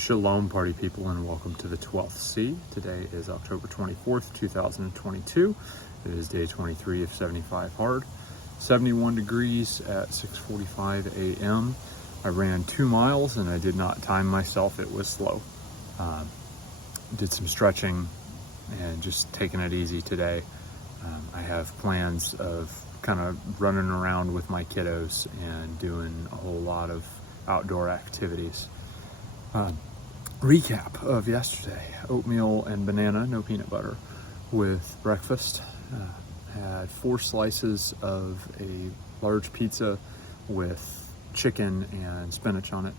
Shalom, party people, and welcome to the 12th C. Today is October 24th, 2022. It is day 23 of 75 hard, 71 degrees at 6:45 a.m. I ran 2 miles and I did not time myself. It was slow. Did some stretching and just taking it easy today. I have plans of kind of running around with my kiddos and doing a whole lot of outdoor activities. Recap of yesterday: oatmeal and banana, no peanut butter, with breakfast. Had 4 slices of a large pizza with chicken and spinach on it.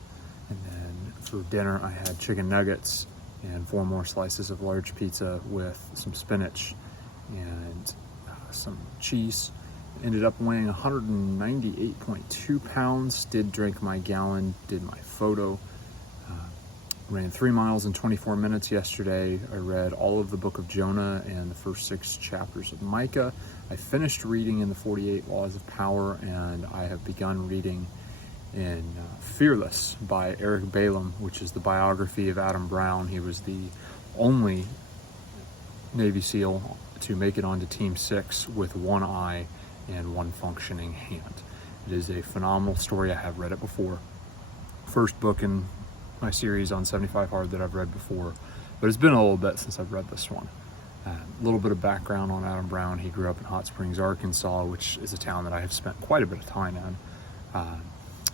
And then for dinner I had chicken nuggets and 4 more slices of large pizza with some spinach and some cheese. Ended up weighing 198.2 pounds. Did drink my gallon, did my photo. Ran 3 miles in 24 minutes yesterday. I read all of the book of Jonah and the first 6 chapters of Micah. I finished reading in the 48 Laws of Power, and I have begun reading in Fearless by Eric Balaam, which is the biography of Adam Brown. He was the only Navy SEAL to make it onto Team 6 with 1 eye and 1 functioning hand. It is a phenomenal story. I have read it before. First book in my series on 75 Hard that I've read before, but it's been a little bit since I've read this one. A little bit of background on Adam Brown. He grew up in Hot Springs, Arkansas, which is a town that I have spent quite a bit of time in.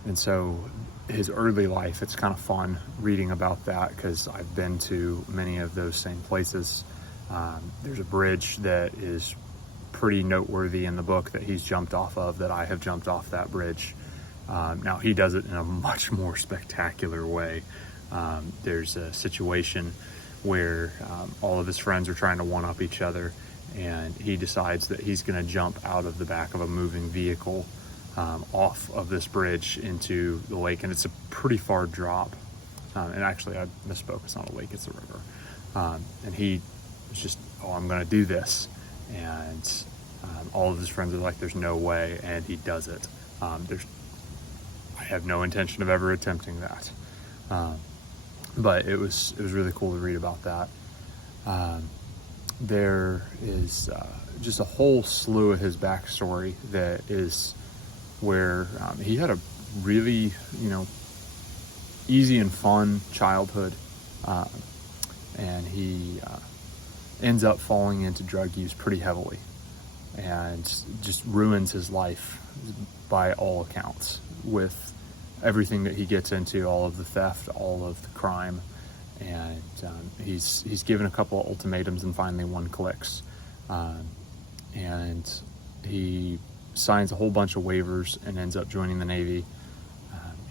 And so his early life, it's kind of fun reading about that because I've been to many of those same places. There's a bridge that is pretty noteworthy in the book that he's jumped off of, that I have jumped off that bridge. Now he does it in a much more spectacular way. There's a situation where all of his friends are trying to one-up each other, and he decides that he's going to jump out of the back of a moving vehicle off of this bridge into the lake, and it's a pretty far drop. And actually, I misspoke, it's not a lake, it's a river. And he was just, I'm going to do this. And all of his friends are like, there's no way, and he does it. I have no intention of ever attempting that. But it was really cool to read about that. There is just a whole slew of his backstory that is where he had a really, easy and fun childhood. And he ends up falling into drug use pretty heavily and just ruins his life by all accounts, with everything that he gets into, all of the theft, all of the crime. And he's given a couple of ultimatums, and finally one clicks. And he signs a whole bunch of waivers and ends up joining the Navy.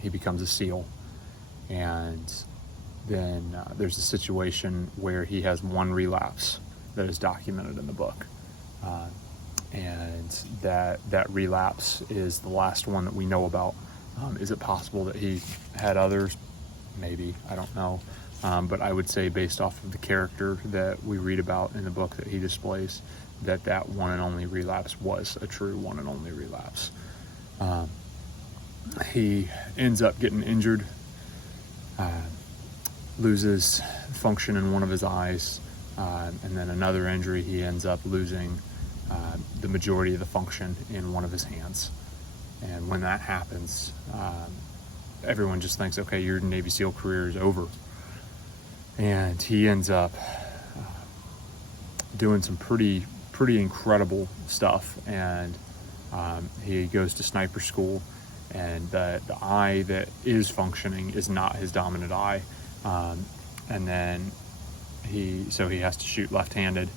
He becomes a SEAL. And then there's a situation where he has 1 relapse that is documented in the book. And that relapse is the last one that we know about. Is it possible that he had others? Maybe, I don't know. But I would say, based off of the character that we read about in the book that he displays, that one and only relapse was a true one and only relapse. He ends up getting injured, loses function in one of his eyes, and then another injury, he ends up losing the majority of the function in one of his hands. And when that happens, everyone just thinks, okay, your Navy SEAL career is over. And he ends up doing some pretty incredible stuff. And he goes to sniper school, and the eye that is functioning is not his dominant eye. And then he has to shoot left-handed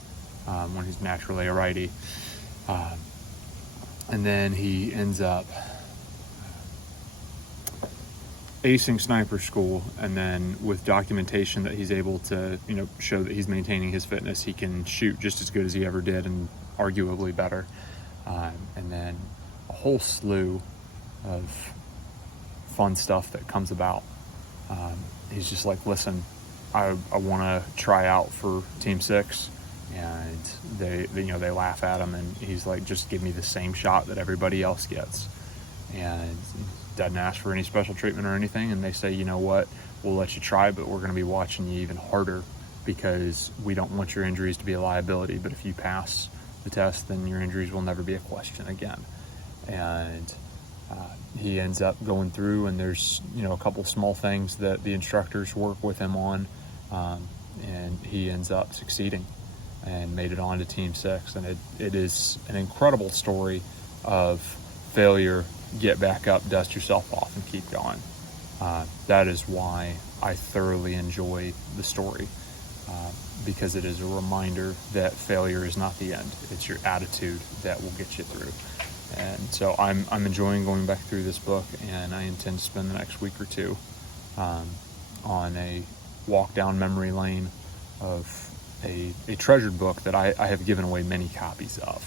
when he's naturally a righty. And then he ends up acing sniper school, and then with documentation that he's able to, show that he's maintaining his fitness, he can shoot just as good as he ever did, and arguably better. And then a whole slew of fun stuff that comes about. He's just like, listen, I want to try out for Team 6. And they laugh at him, and he's like, just give me the same shot that everybody else gets. And doesn't ask for any special treatment or anything. And they say, you know what, we'll let you try, but we're going to be watching you even harder because we don't want your injuries to be a liability. But if you pass the test, then your injuries will never be a question again. And he ends up going through, and there's a couple small things that the instructors work with him on, and he ends up succeeding and made it on to Team 6. And it is an incredible story of failure, get back up, dust yourself off, and keep going. That is why I thoroughly enjoy the story, because it is a reminder that failure is not the end. It's your attitude that will get you through. And so I'm enjoying going back through this book, and I intend to spend the next week or two on a walk down memory lane of a treasured book that I have given away many copies of.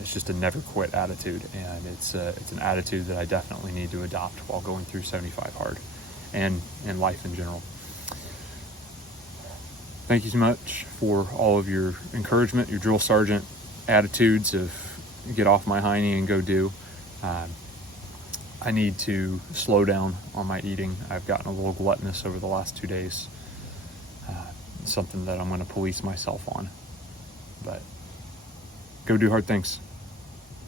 It's just a never quit attitude, and it's an attitude that I definitely need to adopt while going through 75 hard and in life in general. Thank you so much for all of your encouragement, your drill sergeant attitudes of get off my hiney and go do. I need to slow down on my eating. I've gotten a little gluttonous over the last 2 days. Something that I'm going to police myself on. But go do hard things.